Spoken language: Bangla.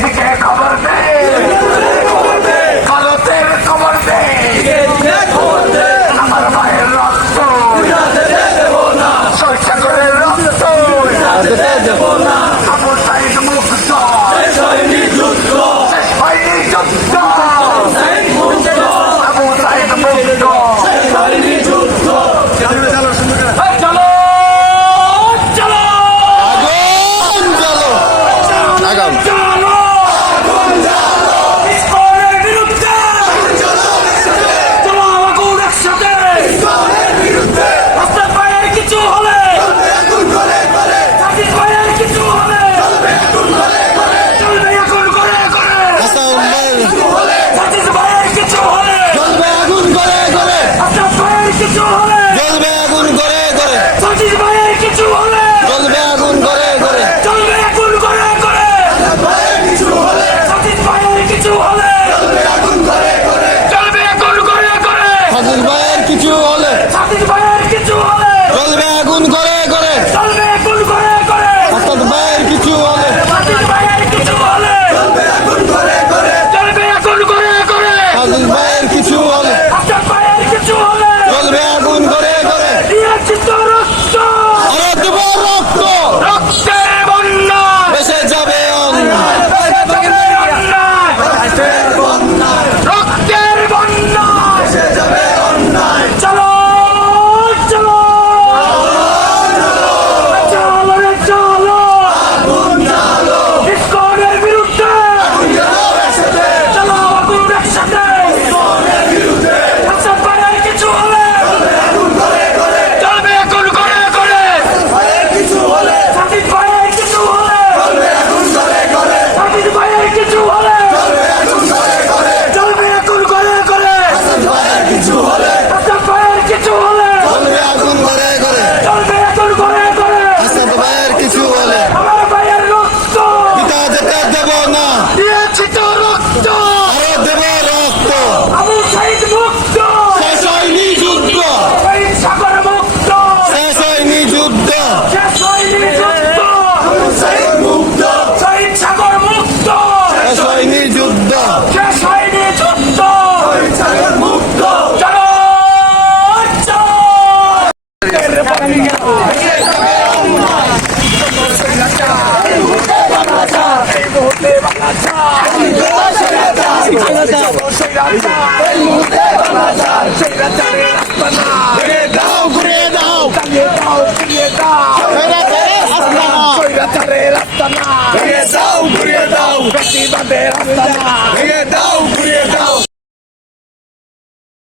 এদিকে খবর দে, ভারতের খবর দে, আমার মায়ের রক্ত শৈশবের রক্ত দেব না। আবু সাইদ মুক্ত, শেষ হয়নি যুদ্ধ, শেষ হয়নি যুদ্ধ, আবু সাইদ মুক্ত, শেষ হয়নি যুদ্ধ। চলো চলো চলো আগাম চলো ইসকনের বিরুদ্ধে চলো আমাকে একসাথে হাসনাত ভাইয়ের কিছু হলে সাজিদ ভাইয়ের কিছু হলে চলবে এখন করে করে সাজিদ ভাইয়ের কিছু হলে জ্বলবে আগুন করে করে, হাসনাত ভাইয়ের কিছু হলে জ্বলবে আগুন করে করে, সাজিদ ভাইয়ের কিছু হলে জ্বলবে আগুন করে করে, চলবে এখন করে করে সাজিদ ভাইয়ের কিছু হলে চলবে এখন করে করে হাজির ভাইয়ের কিছু হলে সাজিদ ভাইয়ের কিছু হলে জ্বলবে আগুন করে করে, চলবে এখন করে করে হাসান ভাইয়ের কিছু হলে সাজিদ ভাইয়ের কিছু হলে চলবে এখন করে করে হাজির ভাইয়ের কিছু হলে হাসনাত ভাইয়ের কিছু হলে জ্বলবে আগুন করে করে, দিয়েছি তো রক্ত আরো দেব রক্ত, রক্তের বন্যা বেসে যাবে অন্যায়, রক্তের বন্যা চলো চলো চলো রে চলো ইসকনের বিরুদ্ধে চলো আগুন একসাথে হাসনাত ভাইয়ের কিছু হলে চলবে এখন করে করে সাজিদ ভাইয়ের কিছু হলে সাজিদ ভাইয়ের কিছু হলে চলবে এখন করে করে হাসনাত ভাইয়ের কিছু হলে জ্বলবে আগুন করে করে, চলবে এখন করে করে হাসান ভাইয়ের কিছু হলে আমার ভাইয়ের রক্ত পিতা যেতে দেব না, দিয়েছি তো রক্ত আরো দেব রক্ত, আবু সাইদ মুক্ত শেষ হয়নি যুদ্ধ, শহীদ সাগর মুক্ত শেষ হয়নি যুদ্ধ, শেষ হয়নি যুদ্ধ শহীদ সাগর মুক্ত শেষ হয়নি যুদ্ধ, শেষ হয়নি যুদ্ধ চলো ঘুরিয়ে দাও ঘুরিয়ে দাও, ভেঙে দাও ঘুরিয়ে দাও, ভেঙে দাও ঘুরিয়ে